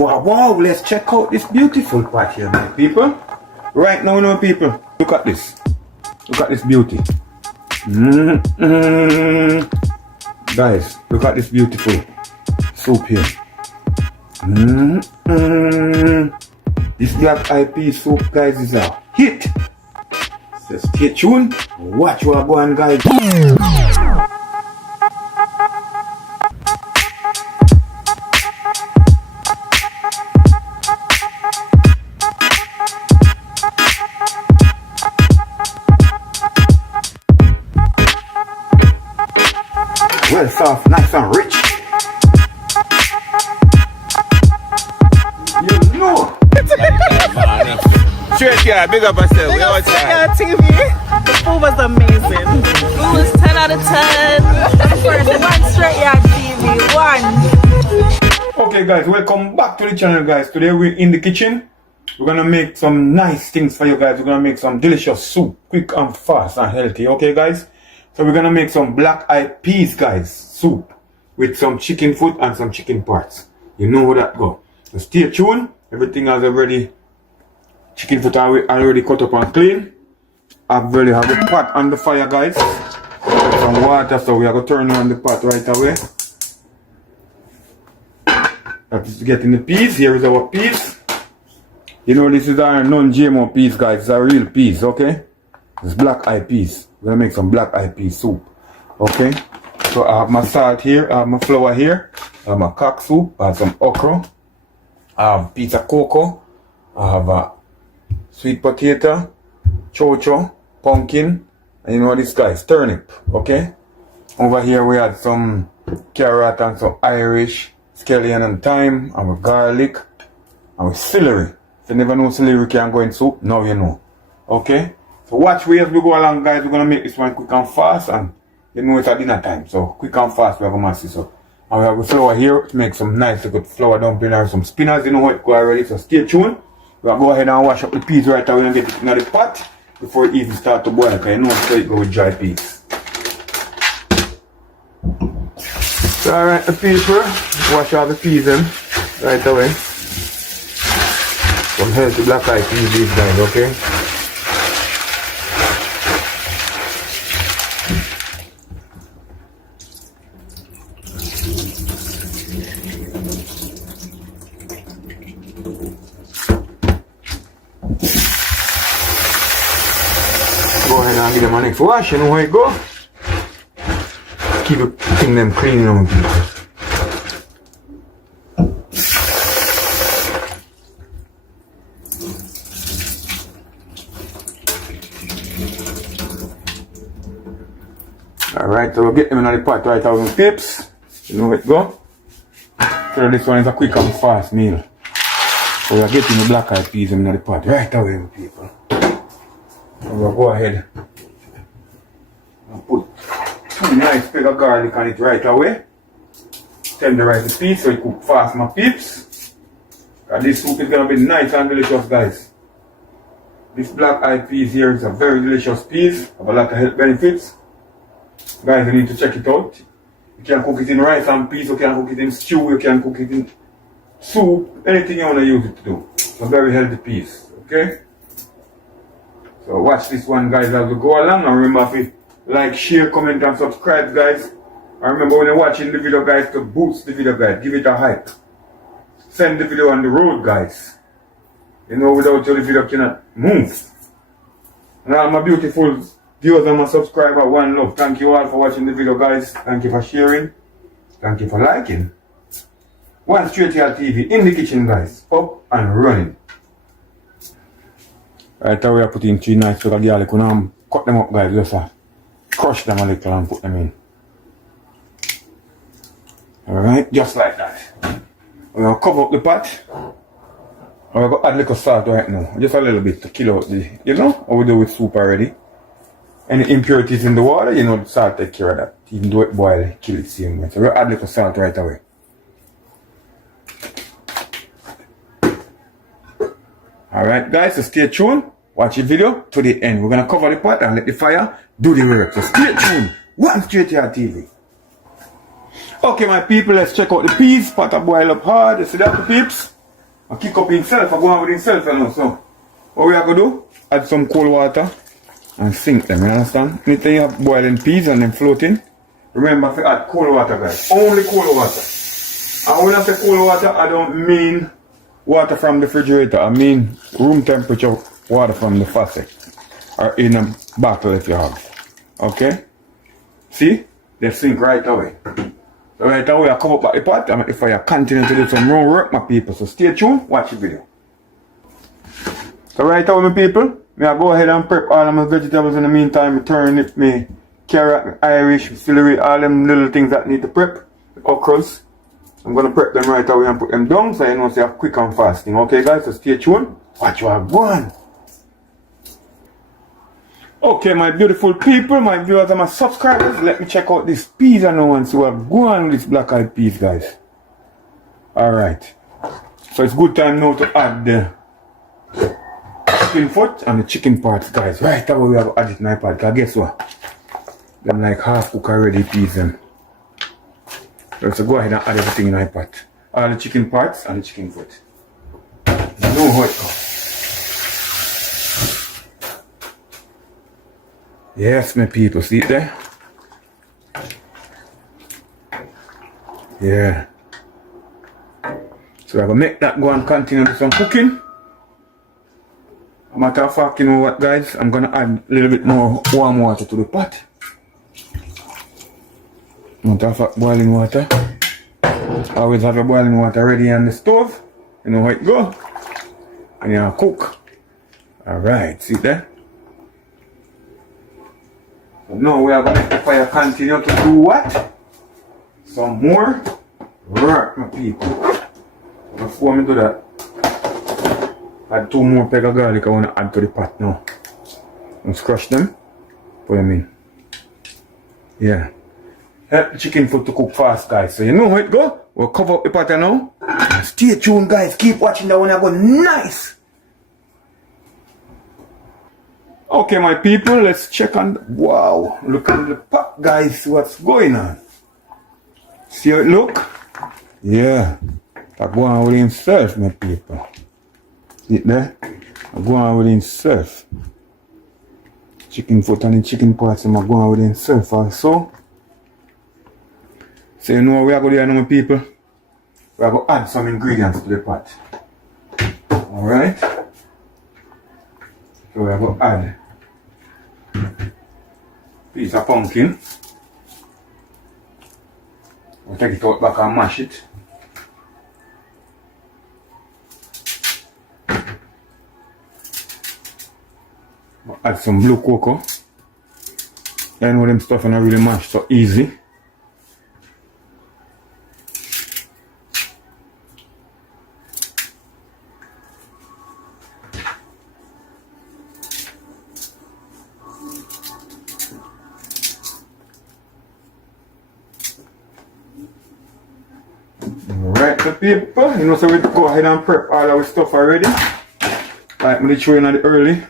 Wow, let's check out this beautiful pot here, my people. Right now, my people, look at this. Look at this beauty. Guys, look at this beautiful soup here. This black-eyed peas soup, guys, is a hit. So stay tuned. Watch what I'm going, guys. Well soft, nice and rich. You know. Straight here, big up myself. Big up Chayote TV. The food was amazing. Food was 10 out of 10. First one straight here TV. 1. Okay guys, welcome back to the channel guys. Today we're in the kitchen. We're gonna make some nice things for you guys. We're gonna make some delicious soup, quick and fast and healthy. Okay guys? So we're gonna make some black-eyed peas guys soup with some chicken foot and some chicken parts. You know how that go. So stay tuned. Everything is already, chicken foot already cut up and clean. I've already have the pot on the fire guys. Some water, so we are gonna turn on the pot right away. That is getting the peas. Here is our peas. You know this is our non-GMO peas guys. It's our real peas, okay? It's black-eyed peas. We're gonna make some black-eyed peas soup. Okay? So I have my salt here, I have my flour here, I have my cock soup, I have some okra, I have piece of cocoa, I have a sweet potato, chocho, pumpkin, and you know this guys, turnip. Okay? Over here we had some carrot and some Irish, scallion and thyme, and with garlic, and with celery. If you never know celery can go in soup, now you know. Okay? So watch we as we go along guys, we're gonna make this one quick and fast, and you know it's at dinner time, so quick and fast we have a massive so. And we have the flour here to make some nice good flour dumpling or some spinach, you know how it go already, so stay tuned. We'll go ahead and wash up the peas right away and get it in the pot before it even start to boil, because you know how it go with dry peas. So alright the people, wash all the peas in right away. Some healthy black-eyed peas these guys, okay? Go ahead and give them a next wash, you know how it go? Keep them clean on people. Alright, so we'll get them in the pot right out with tips. You know how it go? So this one is a quick and fast meal. So we are getting the black-eyed peas in the pot right away, people. So we'll go ahead and put 2 nice pegs of garlic on it right away. Tenderize the peas so it cook fast, my peeps. And this soup is going to be nice and delicious, guys. This black-eyed peas here is a very delicious peas. Have a lot of health benefits. Guys, you need to check it out. You can cook it in rice and peas, you can cook it in stew, you can cook it in soup, anything you want to use it to do. So very healthy peas, okay? So watch this one guys as we go along, and remember if you like, share, comment and subscribe guys. And remember when you're watching the video guys, to boost the video guys, give it a hype. Send the video on the road guys. You know without you the video cannot move. And all my beautiful viewers and my subscribers, one love. Thank you all for watching the video guys. Thank you for sharing. Thank you for liking. One straight here TV in the kitchen guys. Up and running. Right now we are putting 3 nice sugar garlic. We're going to cut them up guys. Just crush them a little and put them in. Alright, just like that. We're going to cover up the pot. We're going to add a little salt right now. Just a little bit to kill out the, you know, how we do with soup already. Any impurities in the water, you know, the salt take care of that. Even though it boil, kill it same way. So we'll add a little salt right away. Alright guys, so stay tuned. Watch the video to the end. We're going to cover the pot and let the fire do the work. So stay tuned. One straight here TV. Okay my people, let's check out the peas. Pot to boil up hard. You see that the peeps? I kick up himself, I go on with himself, you know. So, what we are going to do? Add some cold water and sink them, you understand? Anytime you have boiling peas and them floating, remember to add cold water, guys. Only cold water. And when I say cold water, I don't mean water from the refrigerator. I mean room temperature water from the faucet. Or in a bottle if you have. Okay? See? They sink right away. So right away I come up at the pot and if I continue to do some more work, my people. So stay tuned, watch the video. So right away, my people, I go ahead and prep all of my vegetables in the meantime. My turnip, my carrot, my Irish, my celery, all them little things that need to prep. The okras. I'm going to prep them right away and put them down so you know so you're quick and fasting. Okay guys, so stay tuned. Watch what I'm going. Okay, my beautiful people, my viewers and my subscribers, let me check out this peas and no one see what go on with this black-eyed peas, guys. Alright. So it's good time now to add the chicken foot and the chicken parts, guys. Right away we have to add it in my pot. Because guess what? Them like half cook already peas them. So go ahead and add everything in my pot. All the chicken parts and the chicken foot. You know how it goes. Yes, my people, see it there? Yeah. So I'm gonna make that go and continue with some cooking. Matter of fact, you know what guys? I'm gonna add a little bit more warm water to the pot. Matter of fact, boiling water. Always have your boiling water ready on the stove. You know how it go. And you cook. Alright, see there? So now we are going to let the fire continue to do what? Some more work, my people. Before me do that, add 2 more peg of garlic I want to add to the pot now. Let's crush them. Put them in. Yeah. Help the chicken foot to cook fast, guys. So you know how it go? We'll cover up the pot now. Stay tuned, guys. Keep watching that one. I go nice. Okay, my people, let's check on. Wow, look at the pot, guys. What's going on? See how it look? Yeah, that go on with himself, my people. See it there? I go on with himself. Chicken foot and the chicken parts, I'm going on with himself also. So you know what we are going to do now, my people? We are going to add some ingredients to the pot. Alright? So we are going to add piece of pumpkin. We'll take it out back and mash it. We'll add some blue cocoa. You know them stuff and I really mash so easy. Alright, the people, you know, so we go ahead and prep all our stuff already. Like me showing at the early.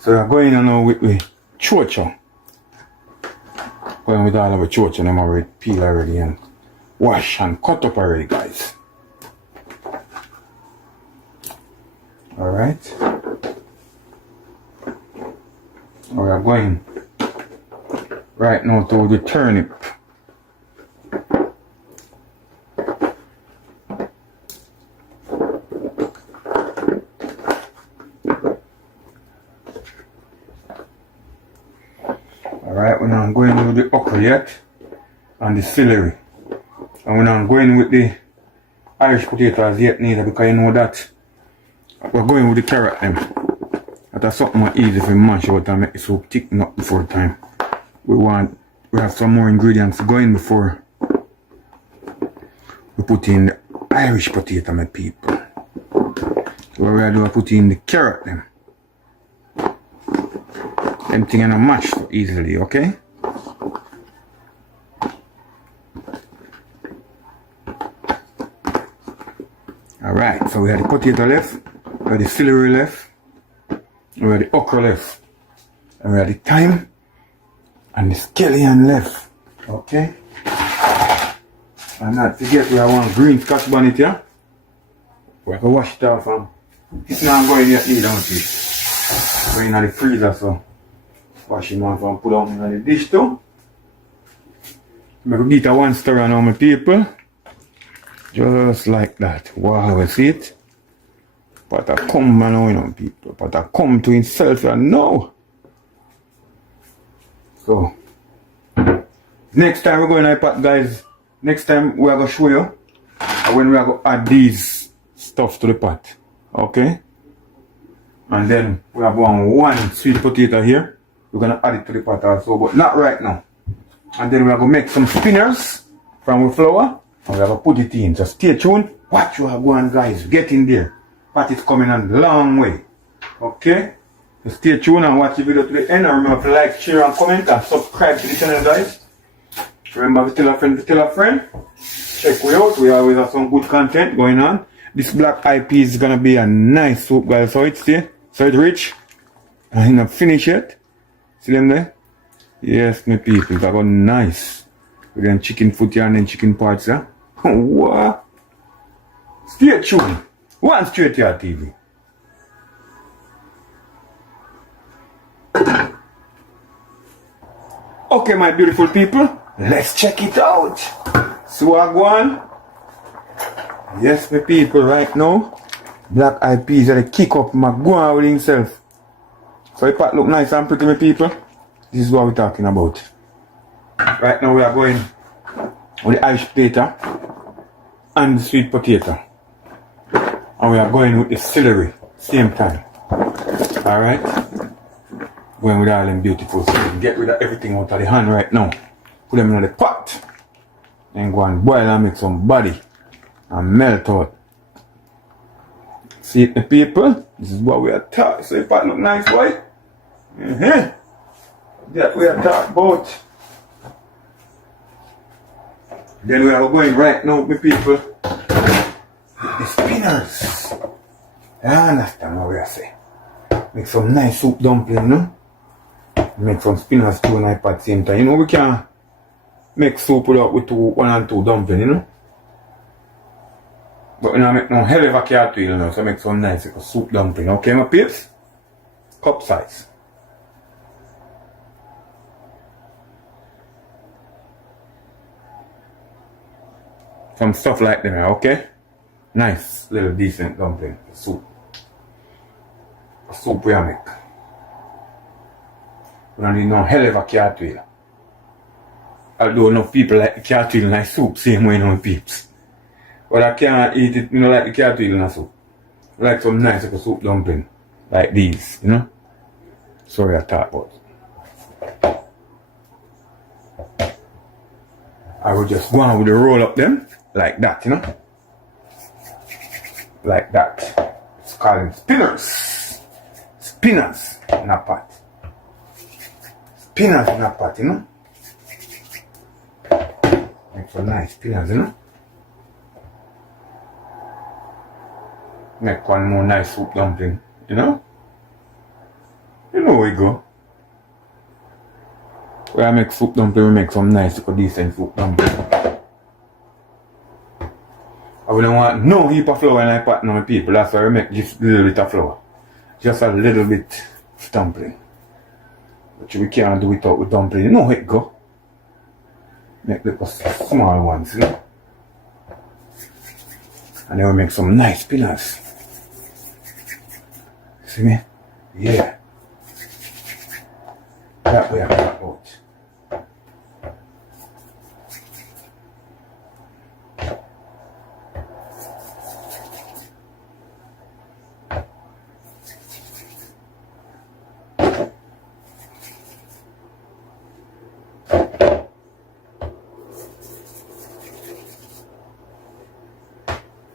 So we're going in now with chocha. Going with all our chocha, and I'm already peeled already and wash and cut up already, guys. Alright. We are going right now to the turnip. Alright, we're not going with the okra yet and the celery. And we're not going with the Irish potatoes yet neither, because you know that we're going with the carrot them. That's something more easy for mash out and make the soup thicken up before time. We have some more ingredients going before we put in the Irish potato, my people. So what we do, I put in the carrot them. Them thing and mash so easily, okay? Alright, so we have the potato left, we have the celery left, we have the okra left, and we have the thyme and the scallion left, okay? And not forget we have one green scotch bonnet here, We can wash it off and it's not going yet either, don't it? Going in the freezer, so wash him off and put on in the dish too. I'm going to get a one stir on my people. Just like that. Wow, you see it? But I come now, you know, people. But I come to himself and know. So, next time we're going to pot, guys. Next time we are going to show you when we are going to add these stuff to the pot. Okay? And then we have one sweet potato here. We're going to add it to the pot also, but not right now. And then we are going to make some spinners from the flour. And we are going to put it in. So stay tuned. Watch you are going, guys. Get in there. Pot is coming a long way. Okay? So stay tuned and watch the video to the end. And remember to like, share, and comment, and subscribe to the channel, guys. Remember to tell a friend. Check we out. We always have some good content going on. This black-eyed peas is going to be a nice soup, guys. So it's there. So it's rich. And I'm not finished yet. See them there? Yes, my people. That got nice. We're going chicken foot here and then chicken parts, huh? What? Stay tuned. One straight here TV. Okay, my beautiful people. Let's check it out. So I go on. Yes, my people, right now. Black-eyed peas are the kick up my go on with himself. So if it look nice and pretty, my people. This is what we're talking about. Right now we are going with the Irish potato and the sweet potato. And we are going with the celery, same time. Alright? Going with all them beautiful things. Get rid of everything out of the hand right now. Put them in the pot. Then go and boil and make some body. And melt out. See it, the people? This is what we are talking. So if it look nice, boy. That we are talking about. Then we are going right now, my people. The spinners. I understand what we are saying. Make some nice soup dumpling, no? Make some spinners too and at the same time. You know, we can make soup without with one and two dumplings, you know? But we don't make no hell of a carrot, you know, so make some nice like a soup dumpling. Okay, my peeps? Cup size. Some stuff like that, okay? Nice, little decent dumpling, soup. A soup we make. We don't need no hell of a cartwheel. Although enough people like the cartwheel like soup, same way, you know, peeps. But I can't eat it, you know, like the cartwheel in a soup. I like some nice like a soup dumpling. Like these, you know? Sorry I talk about. I will just go on with the roll up them. Like that, you know? Like that. It's called spinners. Spinners in a pot. Spinners in a pot, you know? Make some nice spinners, you know? Make one more nice soup dumpling, you know? You know where we go. When I make soup dumpling, we make some nice, decent soup dumpling. I don't want no heap of flour in my pot now, my people. That's why I make just a little bit of flour. Just a little bit of dumpling. But we can't do without with dumpling. You know how it go. Make the small ones, you know. And then we make some nice spinners. See me? Yeah. That way I got out.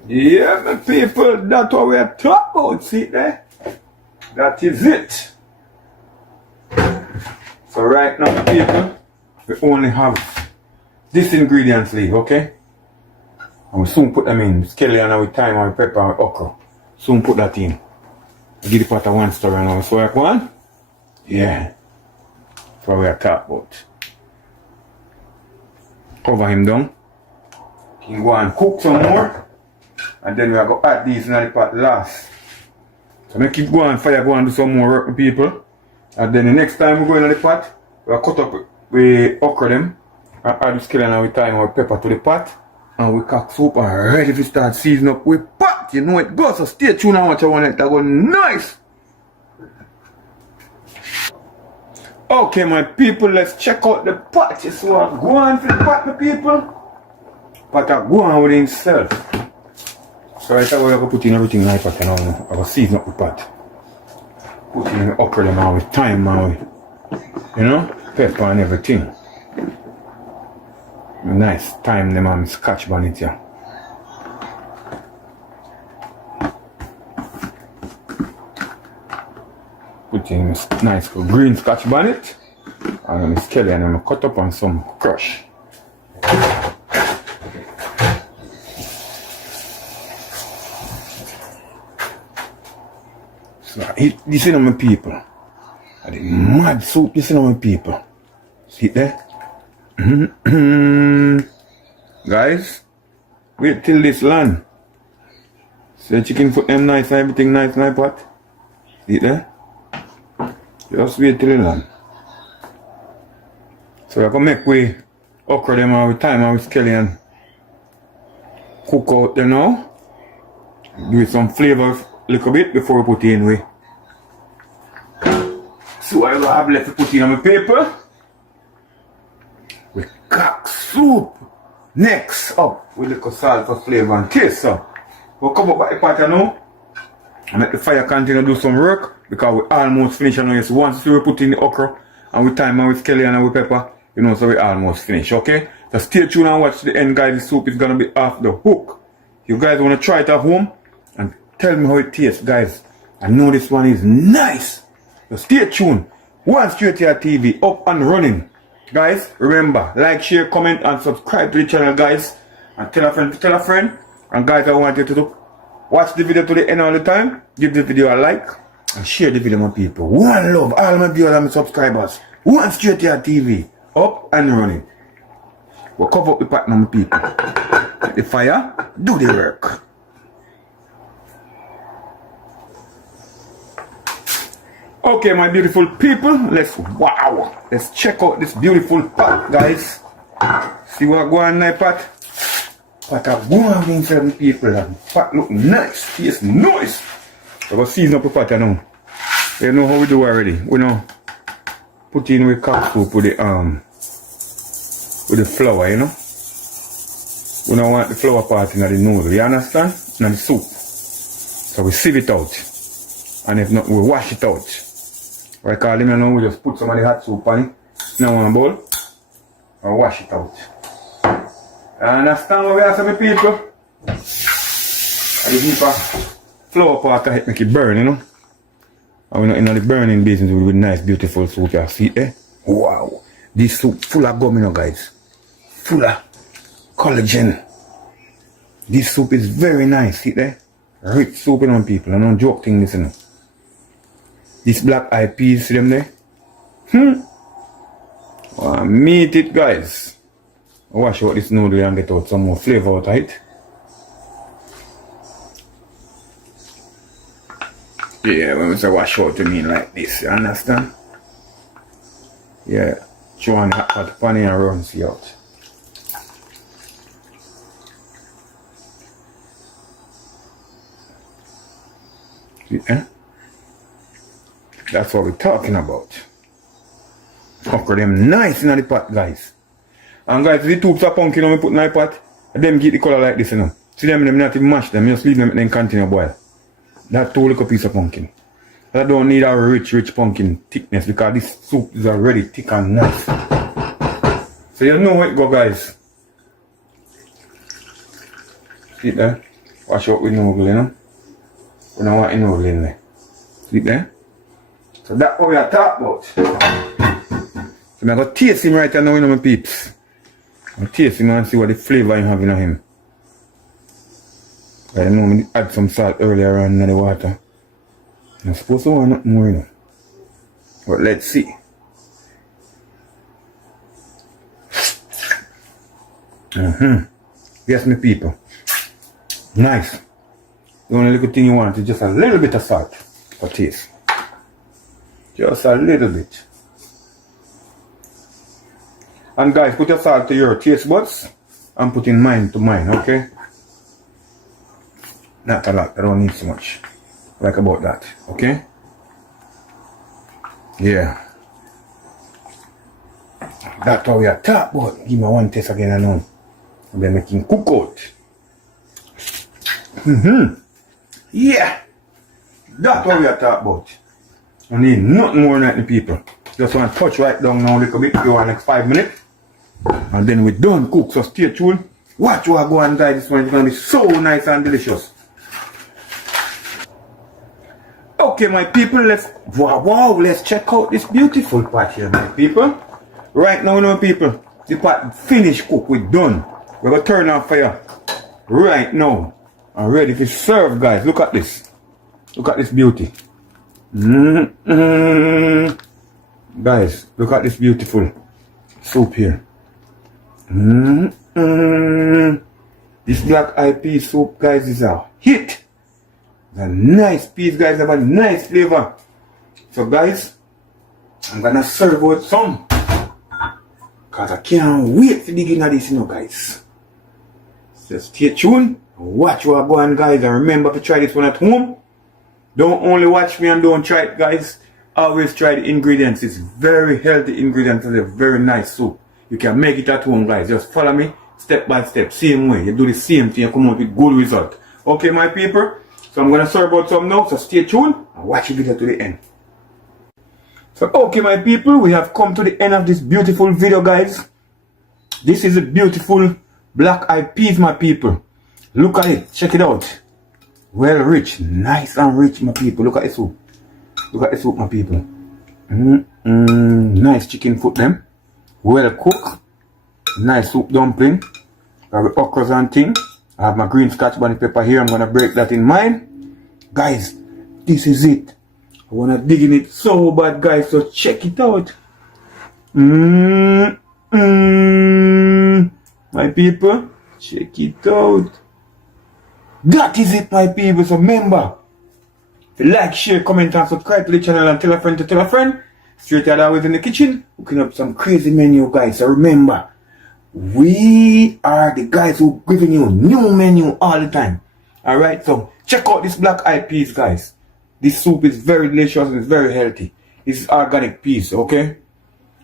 Yeah, my people, that's what we're talking about, see there? That is it. So right now, my people, we only have this ingredients leave, okay? And we soon put them in. Scallion and with thyme and pepper and okra. Soon put that in. We give the pot a one stir and so like one. Yeah. That's what we're talking about. Cover him down. He can go and cook some more. And then we are going to add these in the pot last. So I keep going fire, go and do some more work with people. And then the next time we go in the pot, we'll cut up with okra them. And add the scallion and we thyme our pepper to the pot. And we cook soup and ready to start seasoning up with pot. You know it goes, so stay tuned and watch I want it to go nice. Okay my people, let's check out the pot. You see what go on for the pot my people. Pot are go on with himself. So right now we're going to put in everything in the pot and I'm going to season up the pot. Put in the okra them and with thyme and with, you know, pepper and everything. Nice thyme them and scotch bonnet here. Put in a nice green scotch bonnet and the scallion and cut up on some crush. So this is my people. And the mad soup, this is my people. See it there? Guys, wait till this land. See the chicken foot them nice and everything nice in my pot. See it there? Just wait till it land. So we're going to make we okra them and with thyme and with scallion. Cook out there now. Give it some flavor a little bit before we put it in we. So I will have left to put in on my paper. We cook soup. Next up with little salt for flavor and taste. So we'll come up by the pot now. And make the fire continue to do some work. Because we almost finished now. So once we put in the okra and with thyme and with scallion and with pepper, you know, so we almost finished, okay? So stay tuned and watch the end, guys. The soup is gonna be off the hook. You guys wanna try it at home and tell me how it tastes, guys. I know this one is nice. So stay tuned. One straight to your TV, up and running. Guys, remember, like, share, comment, and subscribe to the channel, guys. And tell a friend to tell a friend. And guys, I want you to watch the video to the end all the time. Give the video a like. And share the video, my people. One love, all my viewers and my subscribers. One straight to your TV, up and running. We'll cover up the pot now, my people. Get the fire, do the work. Okay, my beautiful people, let's check out this beautiful pot, guys. See what go on in the pot? Pot are going inside the people, and pot look nice, tastes nice. So we'll season up the pot now. You know how we do already. We know put in with cock soup with the flour, you know. We don't want the flour part in the noodle, you understand? In the soup. So we sieve it out. And if not, we wash it out. Right, call him now, we just put some of the hot soup on it in one bowl and wash it out. You understand what we are saying, people? And the deeper flour part of it make it burn, you know. And we're not in the burning business with nice, beautiful soup. You see it, eh? Wow. This soup full of gum, you know, guys. Full of collagen. This soup is very nice, see it there? Rich soup, you know, people. I don't joke thing this, you know. This black-eyed peas, see them there? Oh, meat it, guys. I'll wash out this noodle and get out some more flavor out of it. Yeah, when we say wash out, you mean like this, you understand? Yeah, throw on the hot pan and run see out. See, eh? That's what we're talking about. Okra them nice in the pot, guys. And guys, the tubes of pumpkin when we put in the pot, them get the color like this, you know. See them not even mash them, just leave them and then continue boil. That two little piece of pumpkin. I don't need a rich pumpkin thickness because this soup is already thick and nice. So you know how it go, guys. See it there? Wash out with noodle, you know. We don't want any noodle in there. See it there? So that's what we are talking about. So I'm going to taste him right now, you know, my peeps. I'm going to taste him and see what the flavor I'm having of him. I know I add some salt earlier on in the water. I'm supposed to want nothing more, you know. But let's see. Yes, my people. Nice. The only little thing you want is just a little bit of salt for taste. Just a little bit. And guys, put your salt to your taste buds and put in mine to mine, okay? Not a lot, I don't need so much. Like about that, okay? Yeah. That's how we are talk about. Give me one taste again, I know. And then making cook out. Yeah. That's what we are talking about. I need nothing more than that, people. Just want to touch right down now a little bit. You want next 5 minutes. And then we're done cook. So stay tuned. Watch what I go and guys. This one is going to be so nice and delicious. Okay, my people, let's check out this beautiful pot here, my people. Right now, my people, the pot finished cook, we're done. We're going to turn off fire right now. I'm ready to serve, guys. Look at this. Look at this beauty. Guys, look at this beautiful soup here. This black-eyed peas soup, guys, is a hit. It's a nice piece, guys. Have a nice flavor. So, guys, I'm gonna serve out some. Cause I can't wait to dig into this, you know, guys. So stay tuned. Watch what I go on, guys. And remember to try this one at home. Don't only watch me and don't try it, guys. Always try the ingredients. It's very healthy ingredients and a very nice soup. You can make it at home, guys. Just follow me step by step. Same way. You do the same thing. You come out with good result. Okay, my people. So I'm going to serve out some now. So stay tuned and watch the video to the end. So okay, my people. We have come to the end of this beautiful video, guys. This is a beautiful black-eyed peas, my people. Look at it. Check it out. Well rich. Nice and rich, my people. Look at the soup. Look at the soup, my people. Nice chicken foot them. Well cooked. Nice soup dumpling. I have the okras and thing. I have my green scotch bonnet pepper here. I'm going to break that in mine. Guys, this is it. I want to dig in it so bad, guys. So check it out. My people, check it out. That is it, my people. So remember, like, share, comment, and subscribe to the channel and tell a friend to tell a friend. Straight out always in the kitchen, cooking up some crazy menu, guys. So remember, we are the guys who giving you new menu all the time. Alright, so check out this black-eyed peas, guys. This soup is very delicious and it's very healthy. This is organic peas, okay?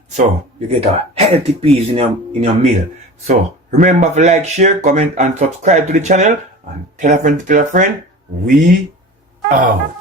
So you get a healthy peas in your meal. So remember to like, share, comment, and subscribe to the channel. And tell a friend to tell a friend. We out.